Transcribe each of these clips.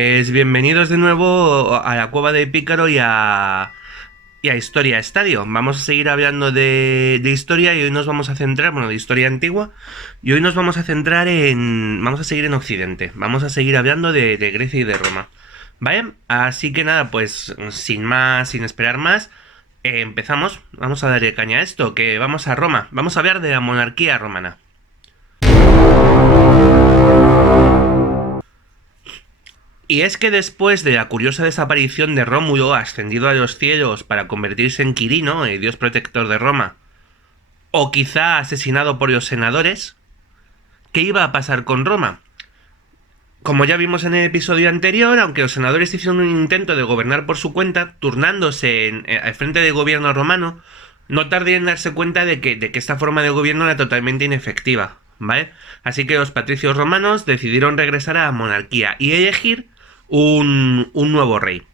Pues bienvenidos de nuevo a la Cueva de Pícaro y a Historia Estadio. Vamos a seguir hablando de historia y hoy nos vamos a centrar, bueno, de historia antigua, y hoy nos vamos a centrar vamos a seguir en Occidente, vamos a seguir hablando de Grecia y de Roma. ¿Vale? Así que nada, pues sin más, sin esperar más, empezamos, vamos a darle caña a esto, que vamos a Roma, vamos a hablar de la monarquía romana. Y es que después de la curiosa desaparición de Rómulo, ascendido a los cielos para convertirse en Quirino, el dios protector de Roma, o quizá asesinado por los senadores, ¿qué iba a pasar con Roma? Como ya vimos en el episodio anterior, aunque los senadores hicieron un intento de gobernar por su cuenta, turnándose al frente del gobierno romano, no tardé en darse cuenta de que esta forma de gobierno era totalmente inefectiva, ¿vale? Así que los patricios romanos decidieron regresar a la monarquía y elegir un nuevo rey.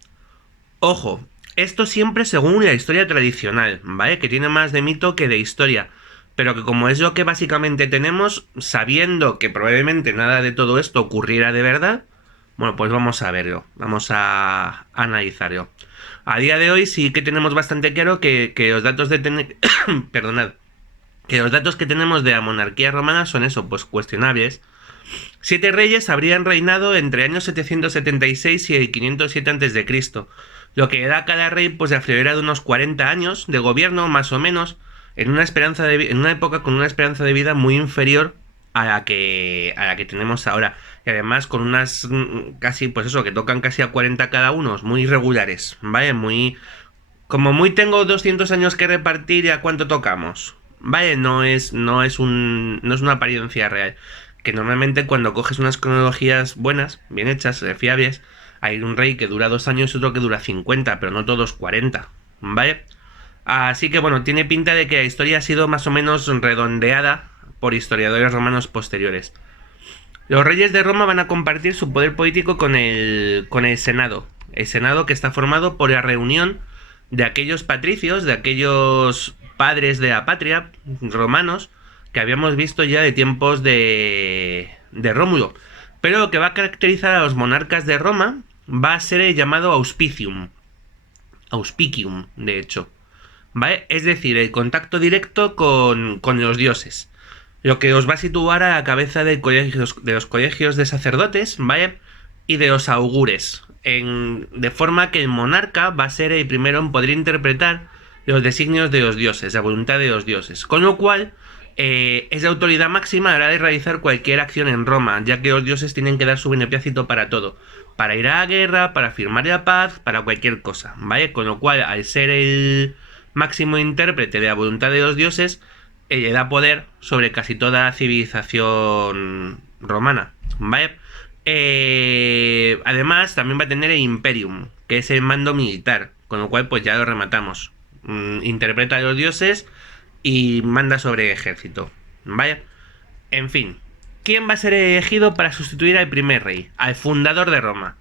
Ojo, esto siempre según la historia tradicional, ¿vale? Que tiene más de mito que de historia, pero que como es lo que básicamente tenemos, sabiendo que probablemente nada de todo esto ocurriera de verdad, bueno, pues vamos a verlo, vamos a analizarlo. A día de hoy sí que tenemos bastante claro que los datos de perdonad, que los datos que tenemos de la monarquía romana son eso, pues cuestionables. 7 reyes habrían reinado entre el año 776 y el 507 a.C., lo que da a cada rey pues la friolera de unos 40 años de gobierno, más o menos, en una época con una esperanza de vida muy inferior a la que tenemos ahora. Y además con unas casi, pues eso, que tocan casi a 40 cada uno, muy irregulares, ¿vale? Como muy tengo 200 años que repartir y a cuánto tocamos. ¿Vale? No es una apariencia real. Que normalmente cuando coges unas cronologías buenas, bien hechas, fiables, hay un rey que dura 2 años y otro que dura 50, pero no todos 40, ¿vale? Así que bueno, tiene pinta de que la historia ha sido más o menos redondeada por historiadores romanos posteriores. Los reyes de Roma van a compartir su poder político con el Senado. El Senado que está formado por la reunión de aquellos patricios, de aquellos padres de la patria romanos, que habíamos visto ya de tiempos de Rómulo. Pero lo que va a caracterizar a los monarcas de Roma va a ser el llamado auspicium. Auspicium, de hecho. ¿Vale? Es decir, el contacto directo con los dioses. Lo que os va a situar a la cabeza de los colegios de sacerdotes, ¿vale? Y de los augures. De forma que el monarca va a ser el primero en poder interpretar los designios de los dioses, la voluntad de los dioses. Con lo cual, es la autoridad máxima a la hora de realizar cualquier acción en Roma, ya que los dioses tienen que dar su beneplácito para todo. Para ir a la guerra, para firmar la paz, para cualquier cosa, ¿vale? Con lo cual, al ser el máximo intérprete de la voluntad de los dioses, le da poder sobre casi toda la civilización romana, ¿vale? Además, también va a tener el Imperium, que es el mando militar, con lo cual pues ya lo rematamos. Interpreta a los dioses y manda sobre el ejército, ¿vale? En fin, ¿quién va a ser elegido para sustituir al primer rey, al fundador de Roma?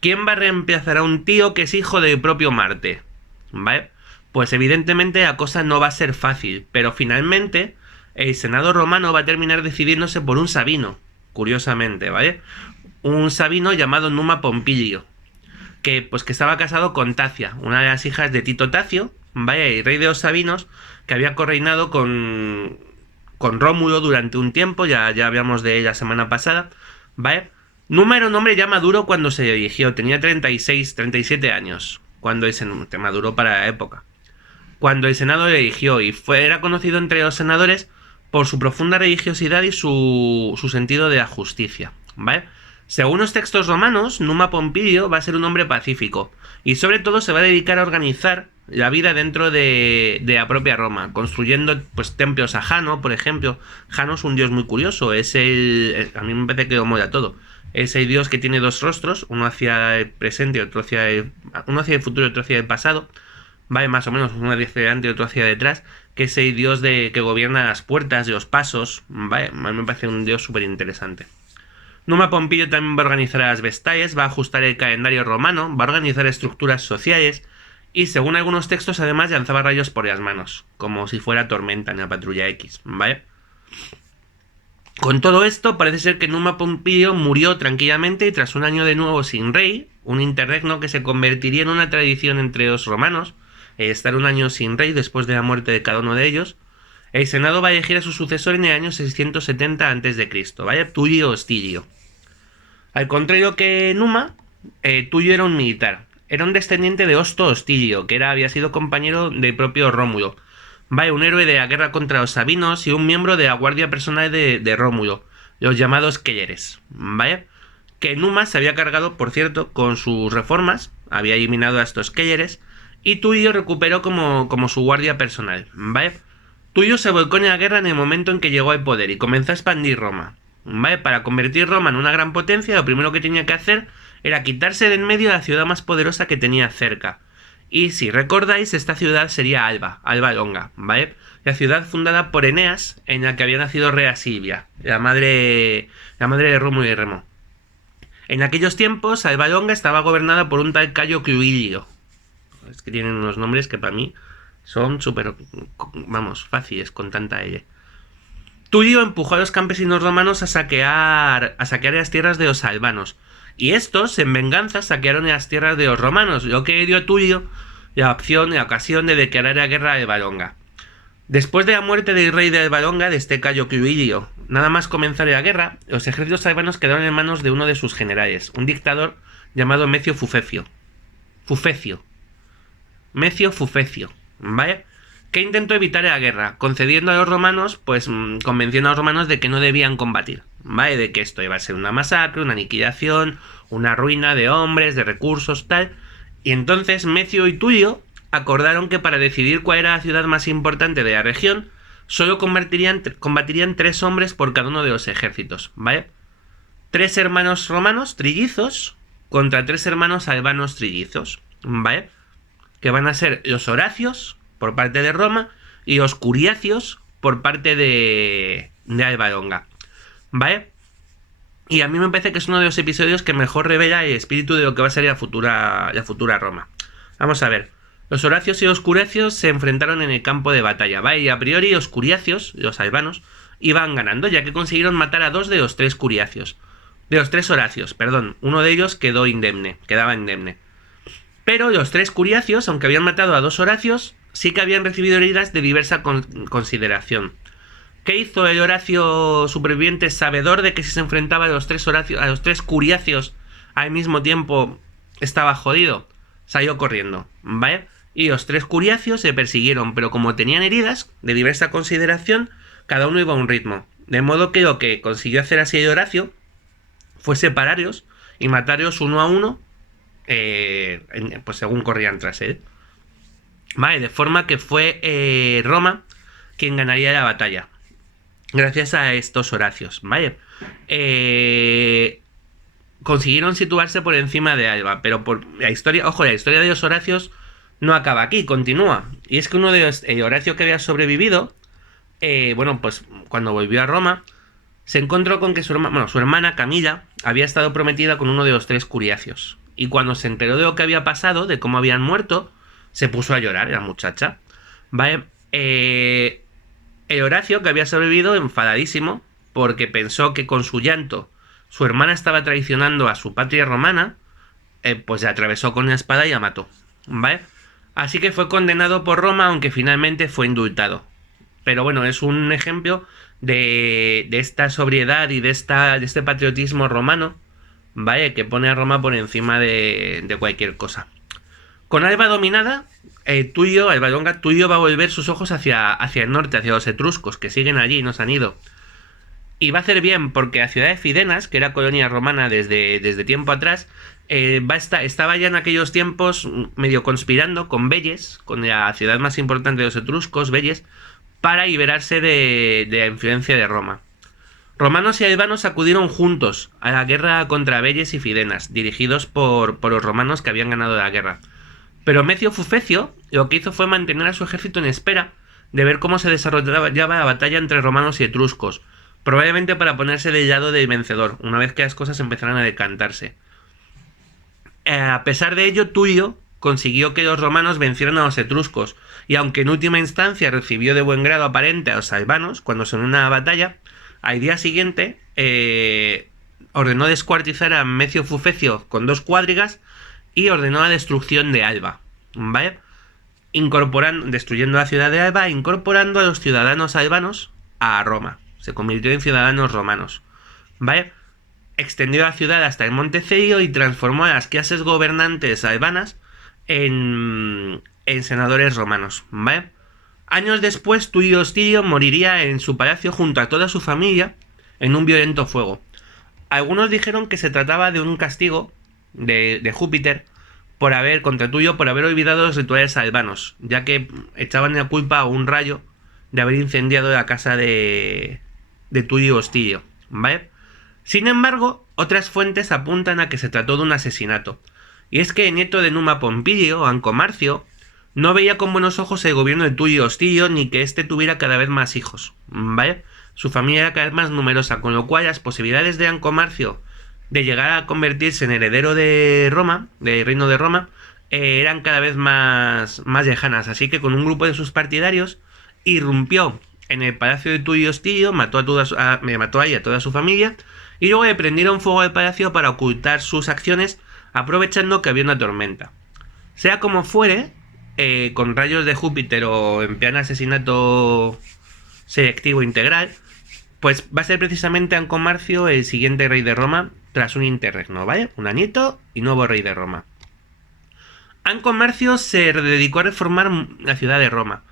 ¿Quién va a reemplazar a un tío que es hijo del propio Marte? ¿Vale? Pues evidentemente la cosa no va a ser fácil, pero finalmente el Senado romano va a terminar decidiéndose por un Sabino, curiosamente, ¿vale? Un Sabino llamado Numa Pompilio, que estaba casado con Tacia, una de las hijas de Tito Tacio, ¿vale? El rey de los Sabinos, que había correinado con Rómulo durante un tiempo, ya hablamos de ella la semana pasada, ¿vale? Numa era un hombre ya maduro cuando se eligió, tenía 36, 37 años, cuando se maduró para la época. Cuando el Senado le eligió y era conocido entre los senadores por su profunda religiosidad y su sentido de la justicia, ¿vale? Según los textos romanos, Numa Pompilio va a ser un hombre pacífico y sobre todo se va a dedicar a organizar la vida dentro de la propia Roma, construyendo pues templos a Jano, por ejemplo. Jano es un dios muy curioso, a mí me parece que lo mola todo. Es el dios que tiene dos rostros, uno hacia el presente y uno hacia el futuro y otro hacia el pasado. Vale, más o menos, uno hacia adelante y otro hacia detrás, que es el dios que gobierna las puertas y los pasos. Vale, a mí me parece un dios súper interesante. Numa Pompilio también va a organizar a las vestales, va a ajustar el calendario romano, va a organizar estructuras sociales y, según algunos textos, además lanzaba rayos por las manos, como si fuera Tormenta en la Patrulla X, ¿vale? Con todo esto, parece ser que Numa Pompilio murió tranquilamente y tras un año de nuevo sin rey, un interregno que se convertiría en una tradición entre los romanos, estar un año sin rey después de la muerte de cada uno de ellos, el Senado va a elegir a su sucesor en el año 670 a.C., ¿vale? Tulio Hostilio. Al contrario que Numa, Tulio era un militar. Era un descendiente de Hosto Hostilio, que había sido compañero del propio Rómulo. Vale, un héroe de la guerra contra los sabinos y un miembro de la guardia personal de Rómulo, los llamados Quelleres. ¿Vale? Que Numa se había cargado, por cierto, con sus reformas, había eliminado a estos Quelleres, y Tulio recuperó como su guardia personal. ¿Vale? Tulio se volcó en la guerra en el momento en que llegó al poder y comenzó a expandir Roma. ¿Vale? Para convertir Roma en una gran potencia, lo primero que tenía que hacer era quitarse de en medio a la ciudad más poderosa que tenía cerca. Y si recordáis, esta ciudad sería Alba Longa, ¿vale? La ciudad fundada por Eneas, en la que había nacido Rea Silvia, la madre de Rómulo y Remo. En aquellos tiempos, Alba Longa estaba gobernada por un tal Cayo Cluilio. Es que tienen unos nombres que para mí son súper, vamos, fáciles con tanta L. Tulio empujó a los campesinos romanos a saquear las tierras de los albanos. Y estos, en venganza, saquearon las tierras de los romanos, lo que dio a Tulio la ocasión de declarar la guerra a Alba Longa. Después de la muerte del rey de Alba Longa, de este Cayo Cluilio, nada más comenzar la guerra, los ejércitos albanos quedaron en manos de uno de sus generales, un dictador llamado Mecio Fufecio, ¿vale? Que intentó evitar la guerra, concediendo a los romanos, pues convenciendo a los romanos de que no debían combatir, ¿vale? De que esto iba a ser una masacre, una aniquilación, una ruina de hombres, de recursos, tal. Y entonces Mecio y Tulio acordaron que para decidir cuál era la ciudad más importante de la región, solo combatirían 3 hombres por cada uno de los ejércitos, ¿vale? 3 hermanos romanos trillizos contra 3 hermanos albanos trillizos, ¿vale? Que van a ser los Horacios por parte de Roma y los Curiacios por parte de Alba Longa, ¿vale? Y a mí me parece que es uno de los episodios que mejor revela el espíritu de lo que va a ser la futura Roma. Vamos a ver. Los Horacios y los Curiacios se enfrentaron en el campo de batalla, ¿vale? Y a priori los Curiacios, los albanos, iban ganando, ya que consiguieron matar a 2 de los 3 Curiacios. De los 3 Horacios, perdón. Uno de ellos quedaba indemne. Pero los 3 Curiacios, aunque habían matado a 2 Horacios, sí que habían recibido heridas de diversa consideración. ¿Qué hizo el Horacio superviviente, sabedor de que si se enfrentaba a los 3 Curiacios al mismo tiempo estaba jodido? Salió corriendo, ¿vale? Y los 3 Curiacios se persiguieron, pero como tenían heridas de diversa consideración, cada uno iba a un ritmo. De modo que lo que consiguió hacer así el Horacio fue separarlos y matarlos uno a uno, pues según corrían tras él. Vale, de forma que fue Roma quien ganaría la batalla. Gracias a estos Horacios, ¿vale? Consiguieron situarse por encima de Alba, pero por la historia, ojo, la historia de los Horacios no acaba aquí, continúa. Y es que uno de los, el Horacio que había sobrevivido, bueno, pues cuando volvió a Roma, se encontró con que su hermana Camila había estado prometida con uno de los 3 Curiacios. Y cuando se enteró de lo que había pasado, de cómo habían muerto, se puso a llorar, la muchacha, ¿vale? El Horacio, que había sobrevivido, enfadadísimo, porque pensó que con su llanto su hermana estaba traicionando a su patria romana, pues se atravesó con una espada y la mató, ¿vale? Así que fue condenado por Roma, aunque finalmente fue indultado. Pero bueno, es un ejemplo de esta sobriedad y de este patriotismo romano, ¿vale? Que pone a Roma por encima de cualquier cosa. Con Alba dominada, Alba Longa, Tulio va a volver sus ojos hacia el norte, hacia los etruscos, que siguen allí y no se han ido. Y va a hacer bien, porque la ciudad de Fidenas, que era colonia romana desde tiempo atrás, estaba ya en aquellos tiempos medio conspirando con Velles, con la ciudad más importante de los etruscos, Velles, para liberarse de la influencia de Roma. Romanos y albanos acudieron juntos a la guerra contra Velles y Fidenas, dirigidos por los romanos que habían ganado la guerra. Pero Mecio Fufecio lo que hizo fue mantener a su ejército en espera de ver cómo se desarrollaba la batalla entre romanos y etruscos, probablemente para ponerse del lado del vencedor, una vez que las cosas empezaran a decantarse. A pesar de ello, Tulio consiguió que los romanos vencieran a los etruscos, y aunque en última instancia recibió de buen grado aparente a los albanos cuando se unió a la batalla, Al día siguiente ordenó descuartizar a Mecio Fufecio con 2 cuadrigas y ordenó la destrucción de Alba, ¿vale? Destruyendo la ciudad de Alba, incorporando a los ciudadanos albanos a Roma. Se convirtió en ciudadanos romanos, ¿vale? Extendió la ciudad hasta el Monte Celio y transformó a las clases gobernantes albanas en senadores romanos, ¿vale? Años después, Tulio Hostilio moriría en su palacio junto a toda su familia en un violento fuego. Algunos dijeron que se trataba de un castigo de Júpiter contra Tulio por haber olvidado los rituales albanos, ya que echaban la culpa a un rayo de haber incendiado la casa de Tulio Hostilio, ¿vale? Sin embargo, otras fuentes apuntan a que se trató de un asesinato, y es que el nieto de Numa Pompilio, Anco Marcio, no veía con buenos ojos el gobierno de Tulio Hostilio ni que éste tuviera cada vez más hijos, ¿vale? Su familia era cada vez más numerosa, con lo cual las posibilidades de Anco Marcio de llegar a convertirse en heredero de Roma, del reino de Roma, eran cada vez más lejanas. Así que con un grupo de sus partidarios irrumpió en el palacio de Tulio Hostilio, mató ahí a toda su familia y luego le prendieron fuego al palacio para ocultar sus acciones, aprovechando que había una tormenta. Sea como fuere, con rayos de Júpiter o en plan asesinato selectivo integral, pues va a ser precisamente Anco Marcio el siguiente rey de Roma tras un interregno, ¿vale? Un añito y nuevo rey de Roma. Anco Marcio se dedicó a reformar la ciudad de Roma.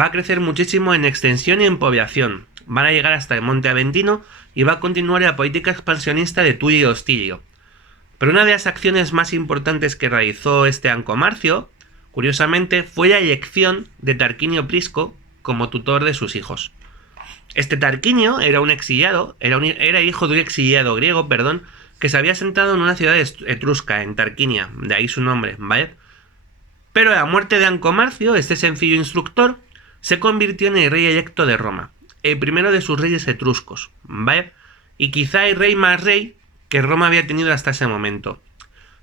Va a crecer muchísimo en extensión y en población. Van a llegar hasta el Monte Aventino y va a continuar la política expansionista de Tulio Hostilio. Pero una de las acciones más importantes que realizó este Anco Marcio, curiosamente, fue la elección de Tarquinio Prisco como tutor de sus hijos. Este Tarquinio era un exiliado, era hijo de un exiliado griego, que se había sentado en una ciudad etrusca, en Tarquinia, de ahí su nombre, ¿vale? Pero a la muerte de Anco Marcio, este sencillo instructor se convirtió en el rey electo de Roma, el primero de sus reyes etruscos, ¿vale? Y quizá el rey más rey que Roma había tenido hasta ese momento.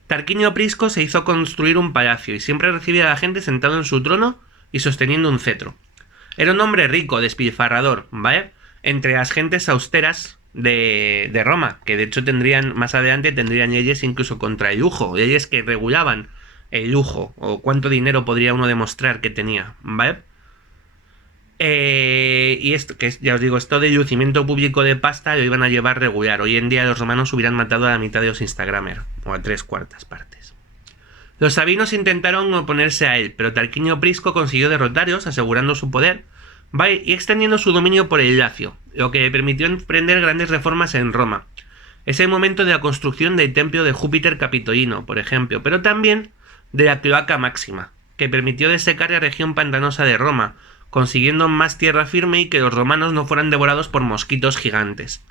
Tarquinio Prisco se hizo construir un palacio y siempre recibía a la gente sentado en su trono y sosteniendo un cetro. Era un hombre rico, despilfarrador, ¿vale? Entre las gentes austeras de Roma, que de hecho más adelante tendrían leyes incluso contra el lujo, leyes que regulaban el lujo o cuánto dinero podría uno demostrar que tenía, ¿vale? Y esto, ya os digo, esto de lucimiento público de pasta lo iban a llevar regular. Hoy en día los romanos hubieran matado a la mitad de los instagramers, o a 3/4 partes. Los sabinos intentaron oponerse a él, pero Tarquinio Prisco consiguió derrotarlos, asegurando su poder, ¿vale? Y extendiendo su dominio por el Lacio, lo que le permitió emprender grandes reformas en Roma. Es el momento de la construcción del templo de Júpiter Capitolino, por ejemplo, pero también de la Cloaca Máxima, que permitió desecar la región pantanosa de Roma, consiguiendo más tierra firme y que los romanos no fueran devorados por mosquitos gigantes,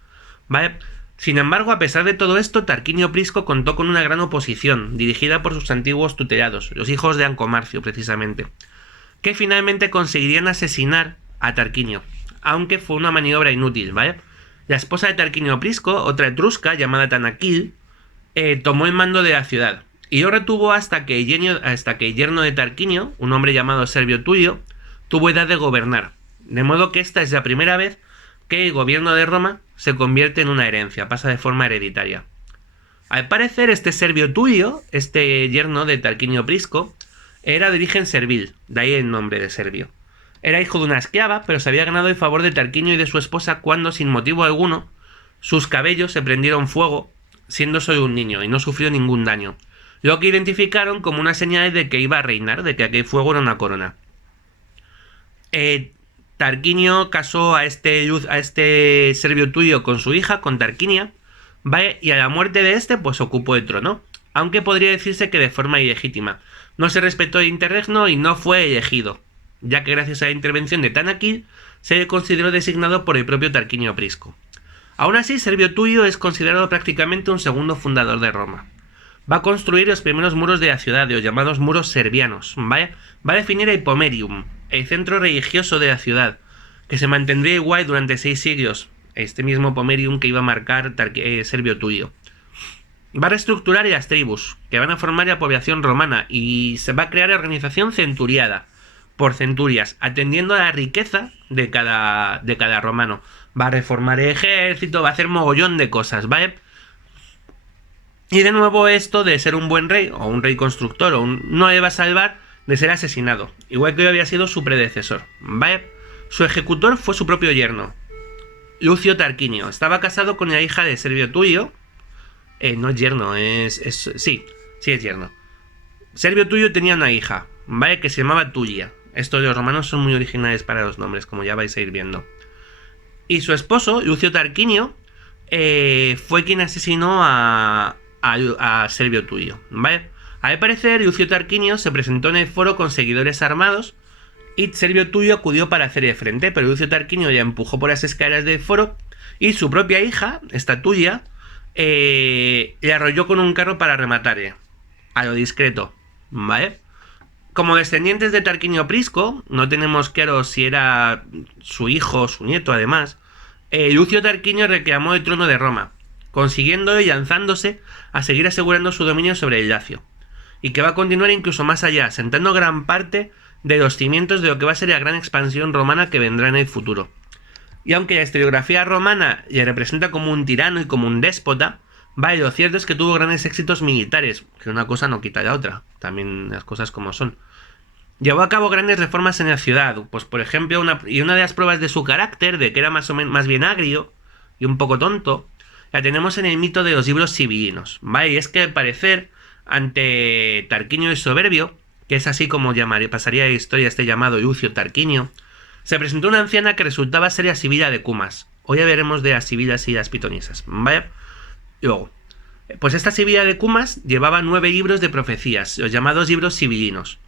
¿vale? Sin embargo, a pesar de todo esto, Tarquinio Prisco contó con una gran oposición, dirigida por sus antiguos tutelados, los hijos de Anco Marcio, precisamente, que finalmente conseguirían asesinar a Tarquinio, aunque fue una maniobra inútil, ¿vale? La esposa de Tarquinio Prisco, otra etrusca llamada Tanaquil, tomó el mando de la ciudad, y lo retuvo hasta que el yerno de Tarquinio, un hombre llamado Servio Tulio, tuvo edad de gobernar, de modo que esta es la primera vez que el gobierno de Roma se convierte en una herencia, pasa de forma hereditaria. Al parecer, este Servio Tulio, este yerno de Tarquinio Prisco, era de origen servil, de ahí el nombre de Servio. Era hijo de una esclava, pero se había ganado el favor de Tarquinio y de su esposa cuando, sin motivo alguno, sus cabellos se prendieron fuego, siendo solo un niño, y no sufrió ningún daño, lo que identificaron como una señal de que iba a reinar, de que aquel fuego era una corona. Tarquinio casó a este Servio Tulio con su hija, con Tarquinia, ¿vale? Y a la muerte de este, pues ocupó el trono, aunque podría decirse que de forma ilegítima. No se respetó el interregno y no fue elegido, ya que gracias a la intervención de Tanaquil se le consideró designado por el propio Tarquinio Prisco. Aún así, Servio Tulio es considerado prácticamente un segundo fundador de Roma. Va a construir los primeros muros de la ciudad, de los llamados muros servianos, ¿vale? Va a definir el Pomerium, el centro religioso de la ciudad, que se mantendría igual durante 6 siglos, este mismo Pomerium que iba a marcar Servio Tulio. Va a reestructurar las tribus, que van a formar la población romana, y se va a crear la organización centuriada, por centurias, atendiendo a la riqueza de cada romano. va a reformar el ejército, va a hacer mogollón de cosas, ¿vale? Y de nuevo esto de ser un buen rey, o un rey constructor, no le va a salvar de ser asesinado, igual que había sido su predecesor, ¿vale? Su ejecutor fue su propio yerno, Lucio Tarquinio. Estaba casado con la hija de Servio Tulio. No es yerno, sí es yerno. Servio Tulio tenía una hija, ¿vale? Que se llamaba Tulia. Estos de los romanos son muy originales para los nombres, como ya vais a ir viendo. Y su esposo, Lucio Tarquinio, fue quien asesinó a Servio Tulio, ¿vale? Al parecer, Lucio Tarquinio se presentó en el foro con seguidores armados y Servio Tulio acudió para hacerle frente, pero Lucio Tarquinio ya empujó por las escaleras del foro y su propia hija, esta Tulia, le arrolló con un carro para rematarle, a lo discreto, ¿vale? Como descendientes de Tarquinio Prisco, no tenemos claro si era su hijo o su nieto además, Lucio Tarquinio reclamó el trono de Roma, consiguiéndolo y lanzándose a seguir asegurando su dominio sobre el Lacio, y que va a continuar incluso más allá, sentando gran parte de los cimientos de lo que va a ser la gran expansión romana que vendrá en el futuro. Y aunque la historiografía romana le representa como un tirano y como un déspota, vale, lo cierto es que tuvo grandes éxitos militares, que una cosa no quita la otra, también las cosas como son. Llevó a cabo grandes reformas en la ciudad, pues por ejemplo, una de las pruebas de su carácter, de que era más bien agrio y un poco tonto, la tenemos en el mito de los libros sibilinos, ¿vale? Y es que al parecer, ante Tarquinio el Soberbio, que es así como pasaría la historia este llamado Lucio Tarquinio, se presentó una anciana que resultaba ser la Sibila de Cumas. Hoy ya veremos de las sibilas y las pitonisas, ¿vale? Luego, pues esta Sibila de Cumas llevaba 9 libros de profecías, los llamados libros sibilinos,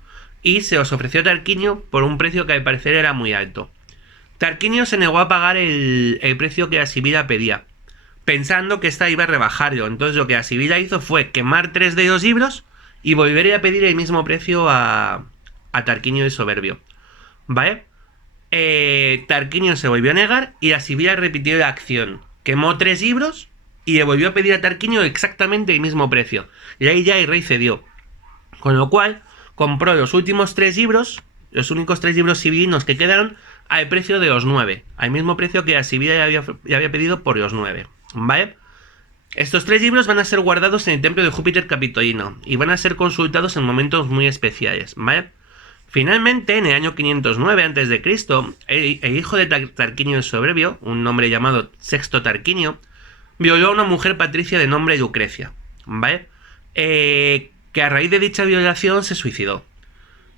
y se los ofreció a Tarquinio por un precio que al parecer era muy alto. Tarquinio se negó a pagar el precio que la Sibila pedía, pensando que esta iba a rebajarlo. Entonces lo que la Sibila hizo fue quemar 3 de los libros y volver a pedir el mismo precio a Tarquinio el Soberbio, ¿vale? Tarquinio se volvió a negar y la Sibila repitió la acción. Quemó 3 libros y le volvió a pedir a Tarquinio exactamente el mismo precio. Y ahí ya el rey cedió. Con lo cual, compró los últimos 3 libros, los únicos 3 libros sibilinos que quedaron, al precio de los 9. Al mismo precio que la Sibila ya había pedido por los 9. ¿Vale? Estos 3 libros van a ser guardados en el templo de Júpiter Capitolino y van a ser consultados en momentos muy especiales, ¿vale? Finalmente, en el año 509 a.C., el hijo de Tarquinio el Soberbio, un hombre llamado Sexto Tarquinio, violó a una mujer patricia de nombre Lucrecia, ¿vale? Que a raíz de dicha violación se suicidó.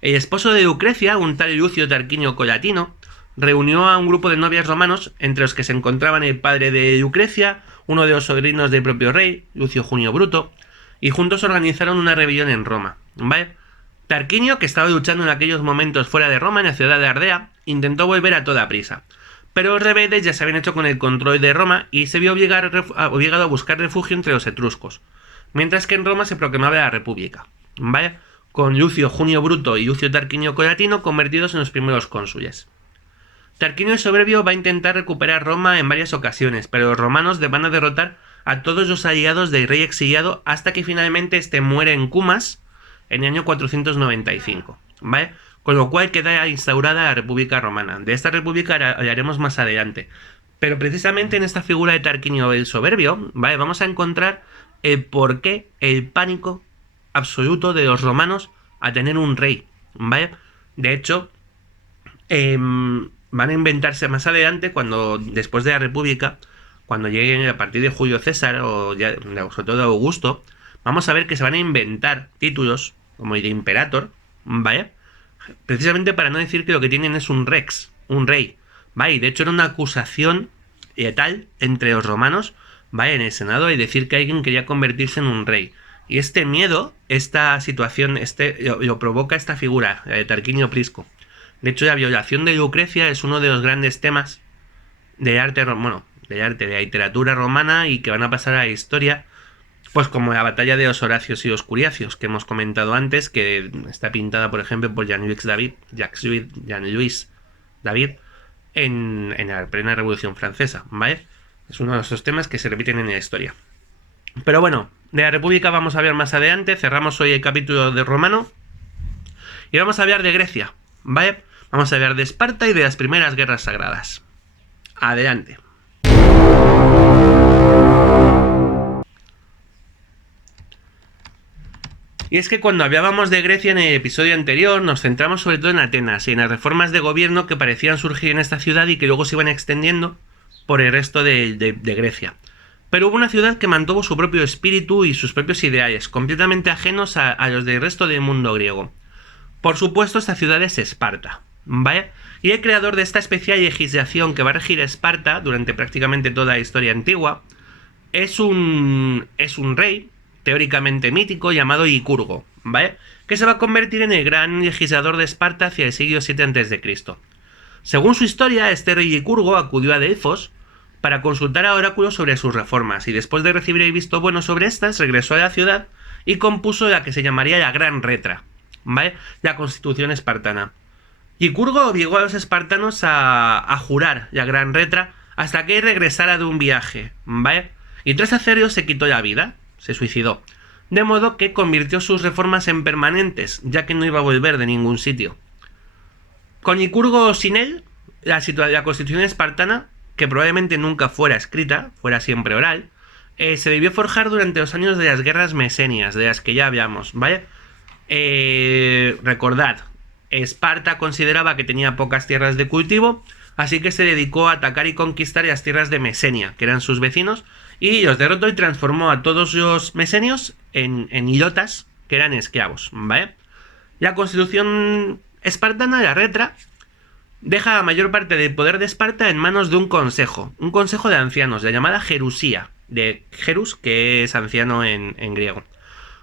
El esposo de Lucrecia, un tal Lucio Tarquinio Colatino, reunió a un grupo de novias romanos, entre los que se encontraban el padre de Lucrecia, uno de los sobrinos del propio rey, Lucio Junio Bruto, y juntos organizaron una rebelión en Roma, ¿vale? Tarquinio, que estaba luchando en aquellos momentos fuera de Roma, en la ciudad de Ardea, intentó volver a toda prisa, pero los rebeldes ya se habían hecho con el control de Roma y se vio obligado a buscar refugio entre los etruscos, mientras que en Roma se proclamaba la República, ¿vale? Con Lucio Junio Bruto y Lucio Tarquinio Colatino convertidos en los primeros cónsules. Tarquinio el Soberbio va a intentar recuperar Roma en varias ocasiones, pero los romanos van a derrotar a todos los aliados del rey exiliado hasta que finalmente este muere en Cumas en el año 495, ¿vale? Con lo cual queda instaurada la República Romana. De esta república hablaremos más adelante. Pero precisamente en esta figura de Tarquinio el Soberbio, ¿vale? Vamos a encontrar el porqué, el pánico absoluto de los romanos a tener un rey, ¿vale? De hecho, van a inventarse más adelante, después de la República, cuando lleguen a partir de Julio César o ya, sobre todo de Augusto, vamos a ver que se van a inventar títulos como el de Imperator, ¿vale? Precisamente para no decir que lo que tienen es un rex, un rey, ¿vale? Y de hecho era una acusación letal entre los romanos, ¿vale? En el Senado, y decir que alguien quería convertirse en un rey. Y este miedo, esta situación, lo provoca esta figura, la de Tarquinio Prisco. De hecho, la violación de Lucrecia es uno de los grandes temas del arte, de la literatura romana y que van a pasar a la historia, pues como la batalla de los Horacios y los Curiacios, que hemos comentado antes, que está pintada, por ejemplo, por Jean-Louis David en la plena Revolución Francesa, ¿vale? Es uno de esos temas que se repiten en la historia. Pero bueno, de la República vamos a hablar más adelante. Cerramos hoy el capítulo de Romano y vamos a hablar de Grecia, ¿vale? Vamos a hablar de Esparta y de las primeras guerras sagradas. Adelante. Y es que cuando hablábamos de Grecia en el episodio anterior, nos centramos sobre todo en Atenas y en las reformas de gobierno que parecían surgir en esta ciudad y que luego se iban extendiendo por el resto de Grecia. Pero hubo una ciudad que mantuvo su propio espíritu y sus propios ideales, completamente ajenos a los del resto del mundo griego. Por supuesto, esta ciudad es Esparta, ¿vale? Y el creador de esta especial legislación que va a regir Esparta durante prácticamente toda la historia antigua es un rey, teóricamente mítico, llamado Licurgo, ¿vale? Que se va a convertir en el gran legislador de Esparta hacia el siglo VII a.C. Según su historia, este rey Licurgo acudió a Delfos para consultar a oráculos sobre sus reformas, y después de recibir el visto bueno sobre estas, regresó a la ciudad y compuso la que se llamaría la Gran Retra, ¿vale? La Constitución espartana. Licurgo obligó a los espartanos a jurar la Gran Retra hasta que regresara de un viaje, ¿vale? Y tras hacerlo se quitó la vida, se suicidó. De modo que convirtió sus reformas en permanentes, ya que no iba a volver de ningún sitio. Con Licurgo o sin él, la Constitución espartana, que probablemente nunca fuera escrita, fuera siempre oral, se debió forjar durante los años de las guerras mesenias, de las que ya hablamos, ¿vale? Recordad, Esparta consideraba que tenía pocas tierras de cultivo, así que se dedicó a atacar y conquistar las tierras de Mesenia, que eran sus vecinos, y los derrotó y transformó a todos los mesenios en ilotas, que eran esclavos, ¿vale? La constitución espartana, la Retra, deja la mayor parte del poder de Esparta en manos de un consejo de ancianos, la llamada Gerusía, de Gerus, que es anciano en griego,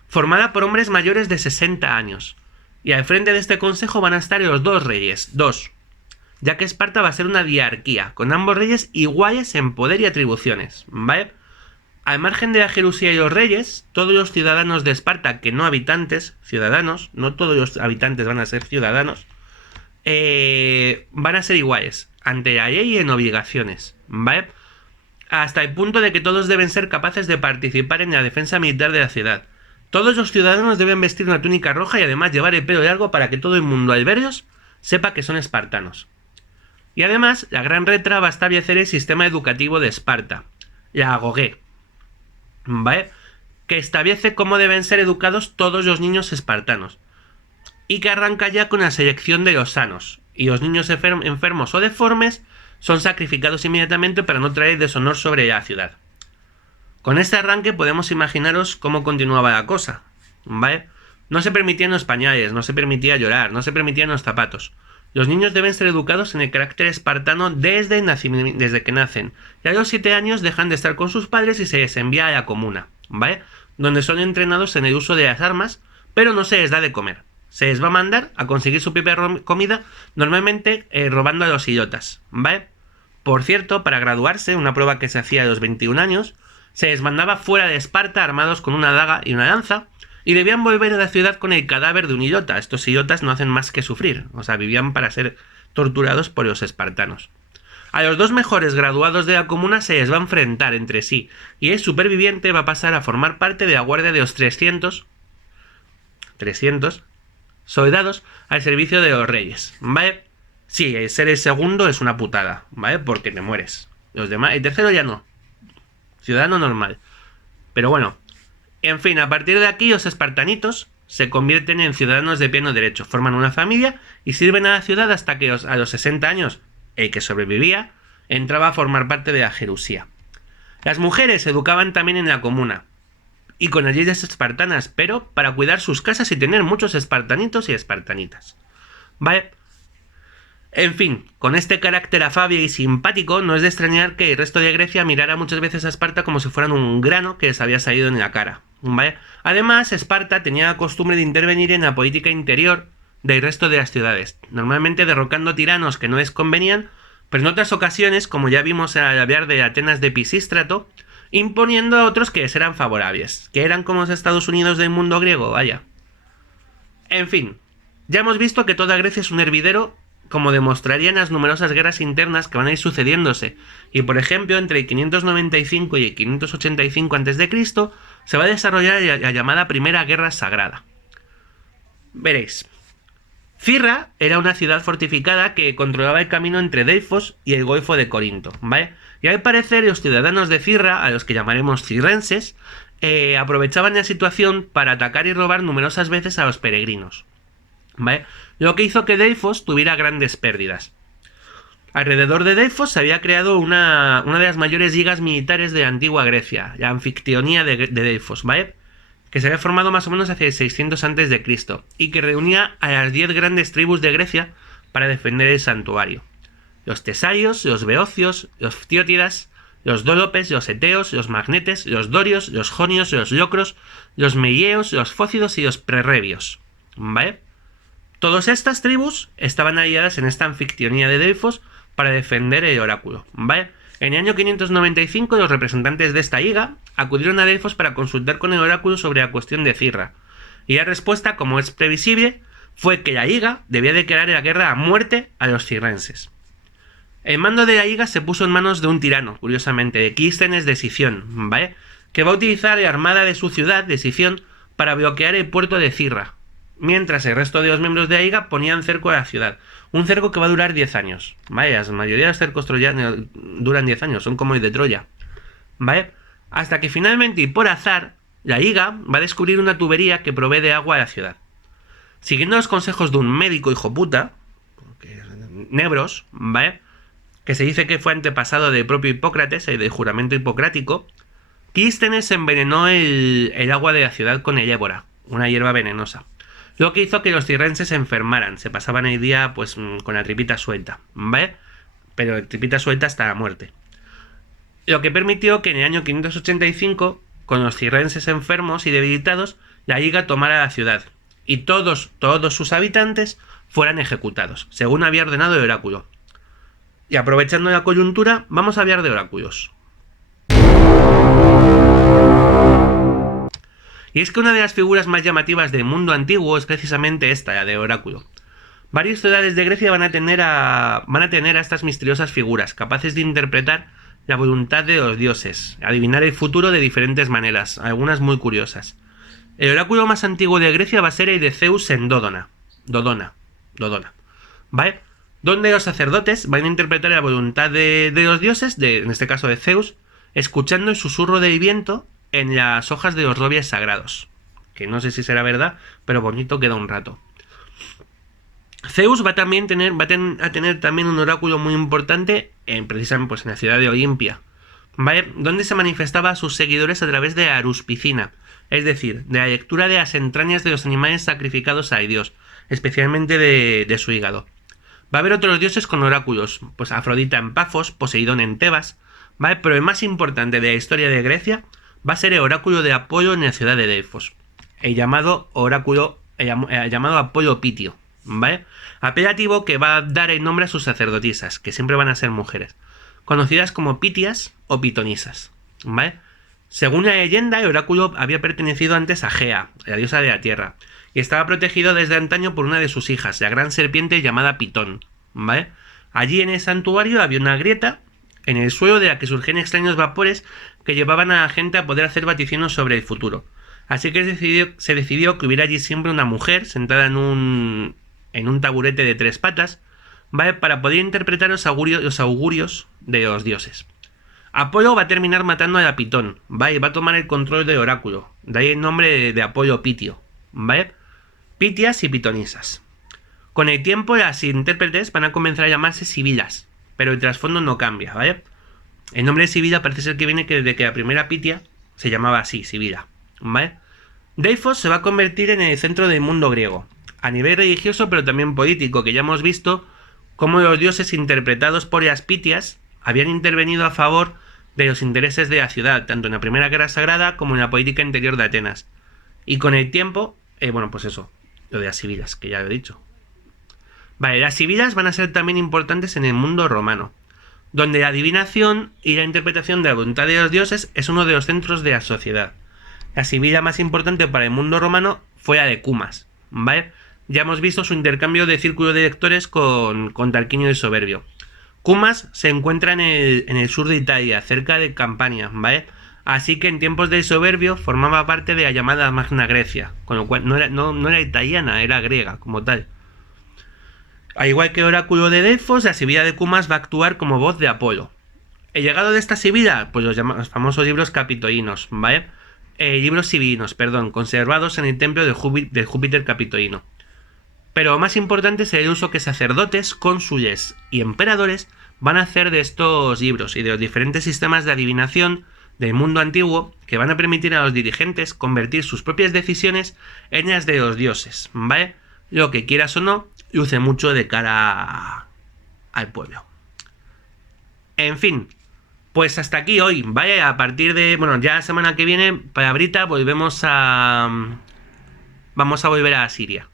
formada por hombres mayores de 60 años. Y al frente de este consejo van a estar los dos reyes, ya que Esparta va a ser una diarquía, con ambos reyes iguales en poder y atribuciones, ¿vale? Al margen de la Gerusía y los reyes, todos los ciudadanos de Esparta, que no habitantes, ciudadanos, no todos los habitantes van a ser ciudadanos, van a ser iguales ante la ley y en obligaciones, ¿vale? Hasta el punto de que todos deben ser capaces de participar en la defensa militar de la ciudad. Todos los ciudadanos deben vestir una túnica roja y además llevar el pelo largo para que todo el mundo al verlos sepa que son espartanos. Y además, la Gran Retra va a establecer el sistema educativo de Esparta, la Agogé, ¿vale? Que establece cómo deben ser educados todos los niños espartanos. Y que arranca ya con la selección de los sanos. Y los niños enfermos o deformes son sacrificados inmediatamente para no traer deshonor sobre la ciudad. Con este arranque podemos imaginaros cómo continuaba la cosa, ¿vale? No se permitían los pañales, no se permitía llorar, no se permitían los zapatos. Los niños deben ser educados en el carácter espartano desde que nacen. Y a los 7 años dejan de estar con sus padres y se les envía a la comuna, ¿vale? Donde son entrenados en el uso de las armas, pero no se les da de comer. Se les va a mandar a conseguir su propia comida, normalmente robando a los ilotas, ¿vale? Por cierto, para graduarse, una prueba que se hacía a los 21 años, se les mandaba fuera de Esparta armados con una daga y una lanza, y debían volver a la ciudad con el cadáver de un ilota. Estos ilotas no hacen más que sufrir, o sea, vivían para ser torturados por los espartanos. A los dos mejores graduados de la comuna se les va a enfrentar entre sí, y el superviviente va a pasar a formar parte de la guardia de los 300 soldados al servicio de los reyes, ¿vale? Sí, el ser el segundo es una putada, ¿vale? Porque te mueres. Los demás, el tercero ya no. Ciudadano normal. Pero bueno, en fin, a partir de aquí los espartanitos se convierten en ciudadanos de pleno derecho, forman una familia y sirven a la ciudad hasta que a los 60 años, el que sobrevivía, entraba a formar parte de la Gerusía. Las mujeres se educaban también en la comuna y con las leyes espartanas, pero para cuidar sus casas y tener muchos espartanitos y espartanitas, ¿vale? En fin, con este carácter afable y simpático, no es de extrañar que el resto de Grecia mirara muchas veces a Esparta como si fueran un grano que les había salido en la cara, ¿vale? Además, Esparta tenía la costumbre de intervenir en la política interior del resto de las ciudades, normalmente derrocando tiranos que no les convenían, pero en otras ocasiones, como ya vimos al hablar de Atenas de Pisístrato, imponiendo a otros que les eran favorables, que eran como los Estados Unidos del mundo griego, vaya. En fin, ya hemos visto que toda Grecia es un hervidero, como demostrarían las numerosas guerras internas que van a ir sucediéndose, y por ejemplo entre el 595 y el 585 a.C. se va a desarrollar la llamada Primera Guerra Sagrada. Veréis, Cirra era una ciudad fortificada que controlaba el camino entre Delfos y el Golfo de Corinto, ¿vale? Y al parecer los ciudadanos de Cirra, a los que llamaremos cirrenses, aprovechaban la situación para atacar y robar numerosas veces a los peregrinos, ¿vale? Lo que hizo que Delfos tuviera grandes pérdidas. Alrededor de Delfos se había creado una de las mayores ligas militares de la antigua Grecia, la Anfictionía de Delfos, ¿vale? Que se había formado más o menos hacia el 600 a.C. y que reunía a las 10 grandes tribus de Grecia para defender el santuario. Los tesarios, los beocios, los ftiótidas, los dólopes, los eteos, los magnetes, los dorios, los jonios, los locros, los meieos, los fócidos y los prerevios, ¿vale? Todas estas tribus estaban aliadas en esta Anfictionía de Delfos para defender el oráculo, ¿vale? En el año 595 los representantes de esta liga acudieron a Delfos para consultar con el oráculo sobre la cuestión de Cirra, y la respuesta, como es previsible, fue que la liga debía declarar la guerra a muerte a los cirrenses. El mando de la liga se puso en manos de un tirano, curiosamente, de Clístenes de Sición, ¿vale? Que va a utilizar la armada de su ciudad, de Sición, para bloquear el puerto de Cirra, mientras el resto de los miembros de la liga ponían cerco a la ciudad. Un cerco que va a durar 10 años, ¿vale? La mayoría de los cercos troyanos duran 10 años, son como el de Troya, ¿vale? Hasta que finalmente, y por azar, la liga va a descubrir una tubería que provee de agua a la ciudad. Siguiendo los consejos de un médico hijo puta, Nebros, ¿vale? Que se dice que fue antepasado del propio Hipócrates, del juramento hipocrático, Clístenes envenenó el agua de la ciudad con el ébora, una hierba venenosa. Lo que hizo que los cirrenses se enfermaran, se pasaban el día pues con la tripita suelta, ¿vale? Pero tripita suelta hasta la muerte. Lo que permitió que en el año 585, con los cirrenses enfermos y debilitados, la liga tomara la ciudad, y todos sus habitantes fueran ejecutados, según había ordenado el oráculo. Y aprovechando la coyuntura, vamos a hablar de oráculos. Y es que una de las figuras más llamativas del mundo antiguo es precisamente esta, la de oráculo. Varias ciudades de Grecia van a tener a estas misteriosas figuras, capaces de interpretar la voluntad de los dioses, adivinar el futuro de diferentes maneras, algunas muy curiosas. El oráculo más antiguo de Grecia va a ser el de Zeus en Dodona, ¿vale? Donde los sacerdotes van a interpretar la voluntad de los dioses, en este caso de Zeus, escuchando el susurro del viento en las hojas de los robles sagrados, que no sé si será verdad, pero bonito queda un rato. Zeus va a tener también un oráculo muy importante precisamente pues, en la ciudad de Olimpia, ¿vale? Donde se manifestaba a sus seguidores a través de la aruspicina, es decir, de la lectura de las entrañas de los animales sacrificados a Dios, especialmente de su hígado. Va a haber otros dioses con oráculos, pues Afrodita en Pafos, Poseidón en Tebas, ¿vale? Pero el más importante de la historia de Grecia va a ser el oráculo de Apolo en la ciudad de Delfos, el llamado Apolo Pitio, ¿vale? Apelativo que va a dar el nombre a sus sacerdotisas, que siempre van a ser mujeres, conocidas como Pitias o Pitonisas, ¿vale? Según la leyenda, el oráculo había pertenecido antes a Gea, la diosa de la tierra, y estaba protegido desde antaño por una de sus hijas, la gran serpiente llamada Pitón, ¿vale? Allí en el santuario había una grieta en el suelo de la que surgían extraños vapores que llevaban a la gente a poder hacer vaticinios sobre el futuro. Así que se decidió que hubiera allí siempre una mujer sentada en un taburete de 3 patas, ¿vale? Para poder interpretar los augurios de los dioses. Apolo va a terminar matando a la Pitón, ¿vale? Y va a tomar el control del oráculo. De ahí el nombre de Apolo Pitio, ¿vale? Pitias y Pitonisas. Con el tiempo las intérpretes van a comenzar a llamarse sibilas, pero el trasfondo no cambia, ¿vale? El nombre de sibila parece ser que viene desde que la primera Pitia se llamaba así, Sibila, ¿vale? Delfos se va a convertir en el centro del mundo griego, a nivel religioso pero también político, que ya hemos visto cómo los dioses interpretados por las Pitias habían intervenido a favor de los intereses de la ciudad, tanto en la primera guerra sagrada como en la política interior de Atenas. Y con el tiempo, pues eso, lo de las sibilas, que ya lo he dicho. Vale, las sibilas van a ser también importantes en el mundo romano, donde la adivinación y la interpretación de la voluntad de los dioses es uno de los centros de la sociedad. La sibila más importante para el mundo romano fue la de Cumas, ¿vale? Ya hemos visto su intercambio de círculo de lectores con Tarquinio el Soberbio. Cumas se encuentra en el sur de Italia, cerca de Campania, ¿vale? Así que en tiempos del Soberbio formaba parte de la llamada Magna Grecia, con lo cual no era italiana, era griega como tal. Al igual que el oráculo de Delfos, la sibila de Cumas va a actuar como voz de Apolo. El legado de esta sibila, pues los famosos libros capitolinos, ¿vale? libros divinos, perdón, conservados en el templo de Júpiter Capitolino. Pero más importante es el uso que sacerdotes, cónsules y emperadores van a hacer de estos libros y de los diferentes sistemas de adivinación del mundo antiguo que van a permitir a los dirigentes convertir sus propias decisiones en las de los dioses, ¿vale? Lo que quieras o no, luce mucho de cara al pueblo. En fin, pues hasta aquí hoy, ¿vale? A partir de, bueno, ya la semana que viene, palabrita, vamos a volver a Siria.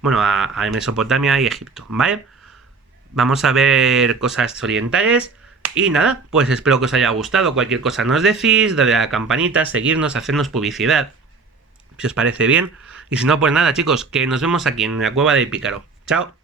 Bueno, a Mesopotamia y Egipto, ¿vale? Vamos a ver cosas orientales. Y nada, pues espero que os haya gustado. Cualquier cosa nos decís, dadle a la campanita, seguirnos, hacernos publicidad, si os parece bien. Y si no, pues nada, chicos, que nos vemos aquí en la Cueva del Pícaro. Chao.